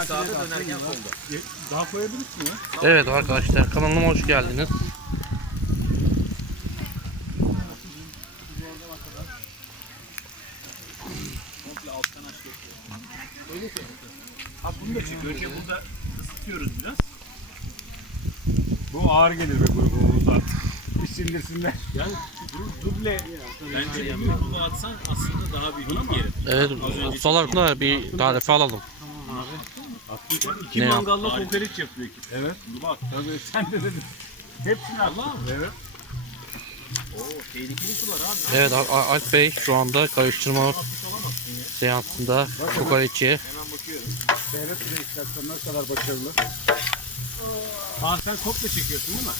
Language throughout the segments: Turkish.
Sağda dönerken solda. Daha koyabilirsin ya. Evet arkadaşlar kanalıma hoş geldiniz. Ha bunu da çek. Önce burada ısıtıyoruz biraz. Bu ağır gelir be grubumuz artık. Bir sindirsinler. Yani du- duble. Bence bunu, atsan aslında daha büyük gelir. Evet ustalarına bir tarife alalım. İki Ne mangalla kokoreç yapıyor ekip. Evet. Bak tabii sen de dedin. Hepsini al. Evet. Oo tehlikeli sular abi. Evet Al- Al- Alp Bey şu anda karıştırma seansında kokoreçi. Hemen bakıyorum. Seyret bile istersen ne kadar başarılı. Aa sen komple çekiyorsun değil mi?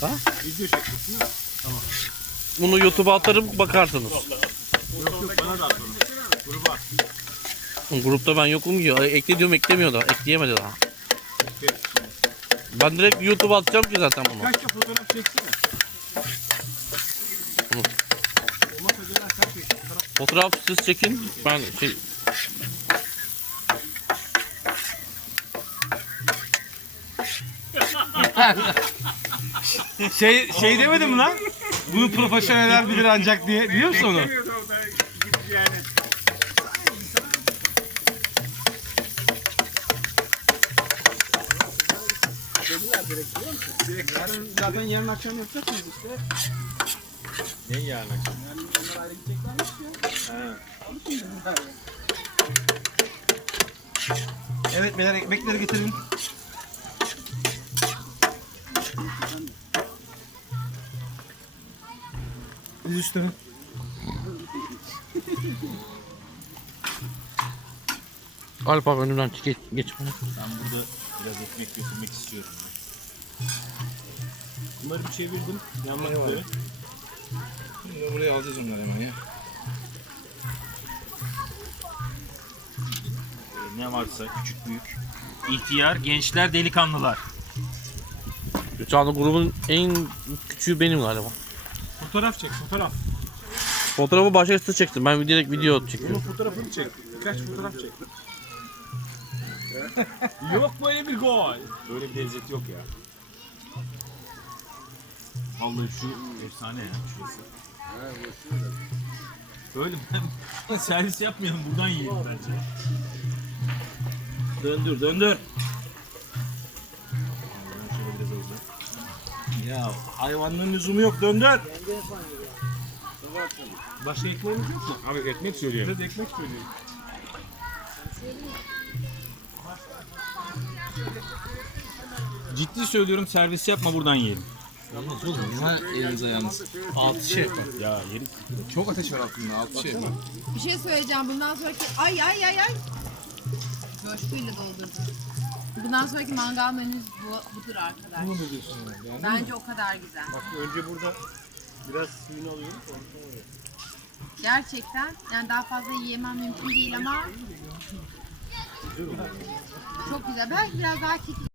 Ha? Video çekiyorsun değil mi? Bunu YouTube'a atarım bakarsınız. Yok yok bana da atalım. Gruba. Grupta ben yokum ki. Ekle diyorum eklemiyor da. Ekleyemedi daha. Ben direkt YouTube'a atacağım ki zaten bunu. Kaç fotoğraf çeksene. Tamam. Olmaz ödeler sen çek. Fotoğraf Fotoğraf siz çekin. Ben şey Şey şey demedim lan. Bunu profesyoneller bilir ancak diye. Biliyor musun onu? Beklemiyordu orada gidip yani. Yarın, zaten yarın akşam yapacaksınız işte. Ne yani? Evet beyler ekmekleri getirin. Üstüne. Alp abi önümden geç, geç bana. Ben burada biraz ekmek götürmek istiyorum. Bunları bir çevirdim. Yanmak üzere. Şimdi buraya alacağız onları hemen ya. Ee, Ne varsa küçük büyük. İhtiyar, gençler, delikanlılar. Şu anda grubun en küçüğü benim galiba. Fotoğraf çek, fotoğraf. Fotoğrafı başkası çektim. Ben direkt video Bunun çekiyorum. fotoğrafını çek. Birkaç fotoğraf çek. yok böyle bir gol. Böyle bir lezzet yok ya. Vallahi şu efsane ya şurası. Böyle ben servis yapmayalım buradan yiyelim bence. Döndür döndür. Ya hayvanların lüzumu yok döndür. Başka ekmeğiniz yok mu? Abi ekmek söylüyorum. Ekmek söylüyorum. Ciddi söylüyorum servis yapma buradan yiyelim. Yalnız oğlum ya eliniz ayağınız. Altı şey yapar. Ya yeriz. Çok ateş var altında altı şey yapar. Bir şey söyleyeceğim. Bundan sonraki... Ay ay ay ay. Coşkuyla doldurdum. Bundan sonraki mangal menümüz bu, budur arkadaşlar. Bunu mu diyorsun yani? Bence o kadar güzel. Bak önce burada biraz suyunu alıyoruz. Gerçekten. Yani daha fazla yiyemem mümkün değil ama... Çok güzel. Belki biraz daha kekik